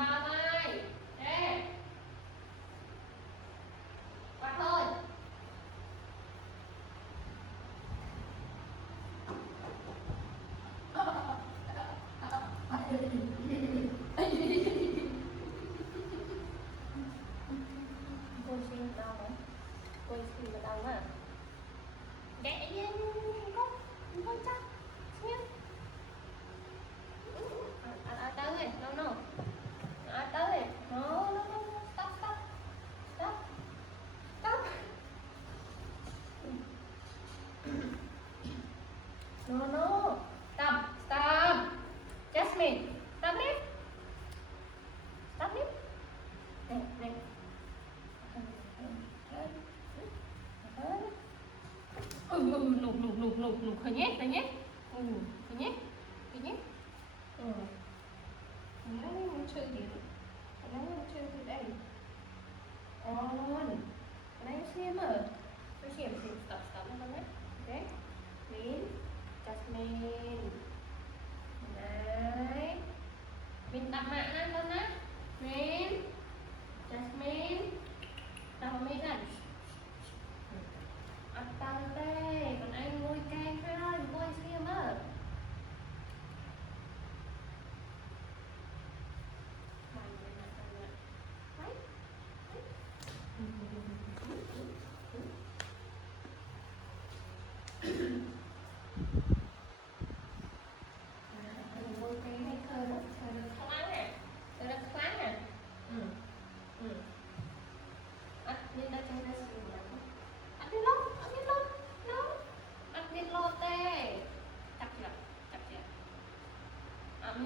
vào này. Đây. Quạt thôi. Cô xin đau không? Cô xin đau mà. Ghẹ lên không chắc nhé. Tới rồi, no. Tới rồi. No. Stop. No. Stop. Jasmine, stop it. Nè. Nục hơi nhé. Hơi nhé. Nó muốn chơi gì? Nó muốn chơi gì đây? On. Cái này xem ở. Tôi xem stop nó nhé. Ok. Min, Jasmine. Đấy. Min tập mạng ăn đâu nè. Min, Jasmine. Tập Min ăn. Tăng tê, còn anh ngồi kè thôi, ngồi xem á.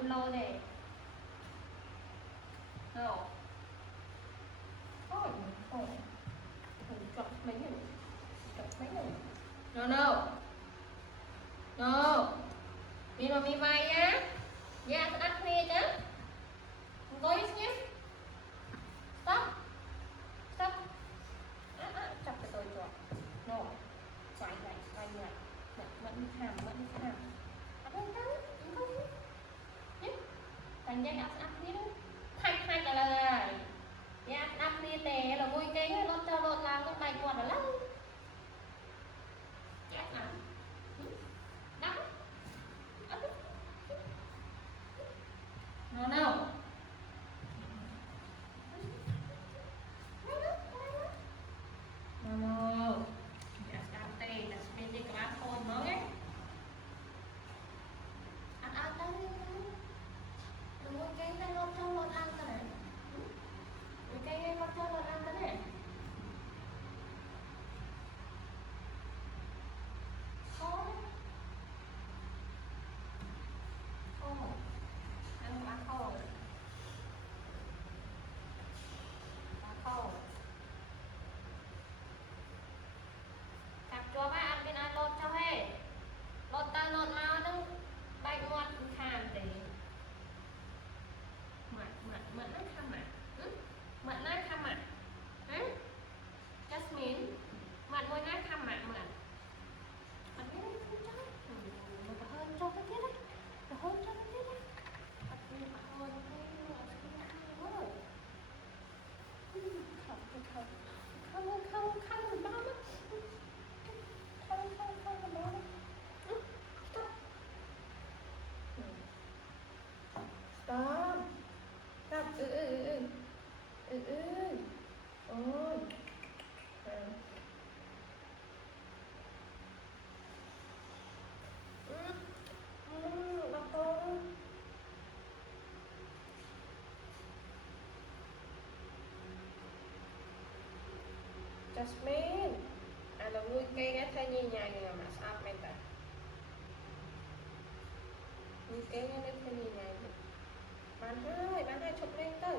Lô này. Nào. Thôi. Chọc mấy này. No. Mi vai nhá. Dạ, sẽ đắt kia chứ. Không có ít nhé. Stop. Chọc cho tôi cho. No. Xoay lại. Vẫn hàm. Thành ra áp đi đó. Thay là dạ áp đi tè là vui cái lót cho lót làm cái bài quạt là lắm. Chắc là đắng. No. Dạ áp tè là spin đi các bạn thôi mới ấy. Ăn đây. Cái này lót cho lót ăn cái này. Cái này lót cho lót ăn cái này. Khó. Ăn khô. Cặp cho ba ăn bên ăn lót cho hết. Lót ta lót mau nó bay ngoặt khàn để mặn nó khăm à? Mặn nó khăm à? Jasmine, mặn môi nát khăm à? Mặn cái đấy không cho. Nó có hơn cho cái tiết đấy. Nó hơn cho cái tiết đấy. Nó hơn không bao mất. Không bao mất. Stop. Ôi. Đọc thôi. Jasmine. Là vui cây nghe thay nhì nhàng mà sao men ta. Vui cây nghe thay nhì nhàng. Bán hai chục lên tới.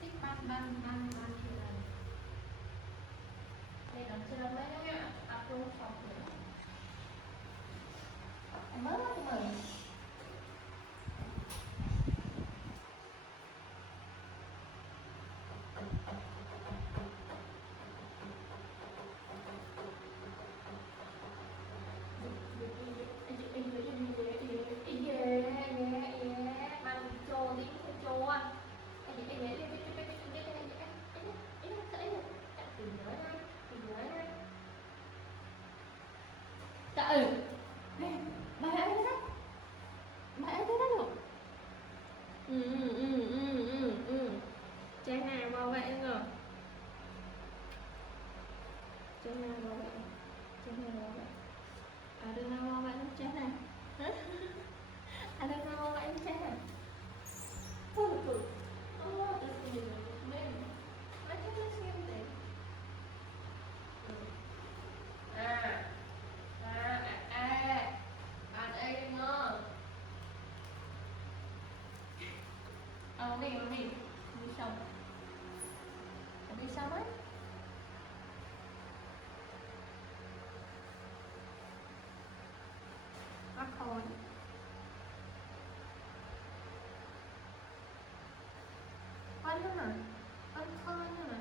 Tích ban thì là đây là chưa mấy đó nha. Upload xong rồi. Em mới lắm rồi. Trái nào vào vậy ngờ. Trái nào vào vậy. Trái nào vào vậy. À đừng nào vào vậy không trái này. À đừng nào vào vậy không trái này. Ôi trời. Oh, this is amazing. I can do the same thing. À. À đây ngờ. Đi xong. Đi xong ấy. Bắt thôi. Quên nữa mà. Quên khơi nữa mà.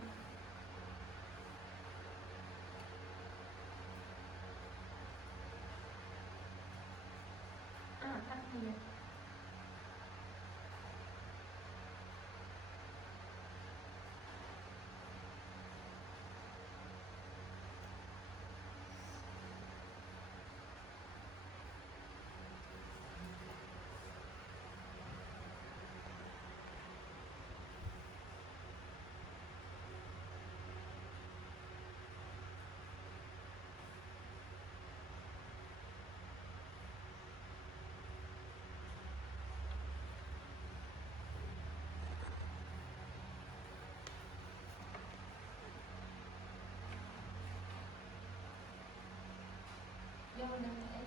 À, tắt gì vậy? Vô đừng thể.